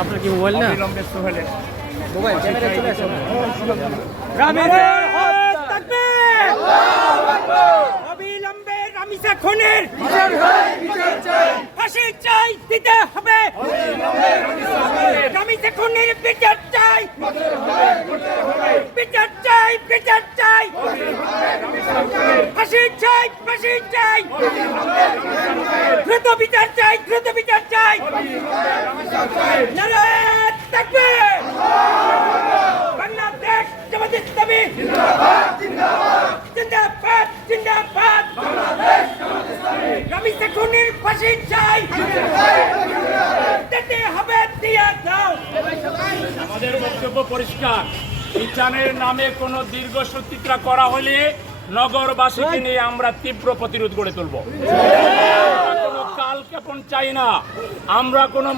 আপনার কি মোবাইল না? মোবাইল অবিলম্বে রামিসা খুনের ফাঁসি চাই, দিতে হবে। রামিসা খুনের বিচার চাই, বিচার চাই, বিচার চাই। ফাঁসি চাই, ফাঁসি চাই। দ্রুত বিচার চাই, দ্রুত বিচার চাই। নারায়ে তাকবীর। বাংলাদেশ জামাত ইসলামী জিন্দাবাদ, জিন্দাবাদ। রামিসা খুনের ফাঁসি চাই, দিতে হবে, দিয়ে দাও। আমাদের বক্তব্য পরিষ্কার। ইচানের নামে কোনো দীর্ঘ সূত্রিতা করা হলে নগরবাসীকে নিয়ে আমরা তীব্র প্রতিরোধ গড়ে তুলব। কোনো কালক্ষেপণ চাই না, আমরা কোনো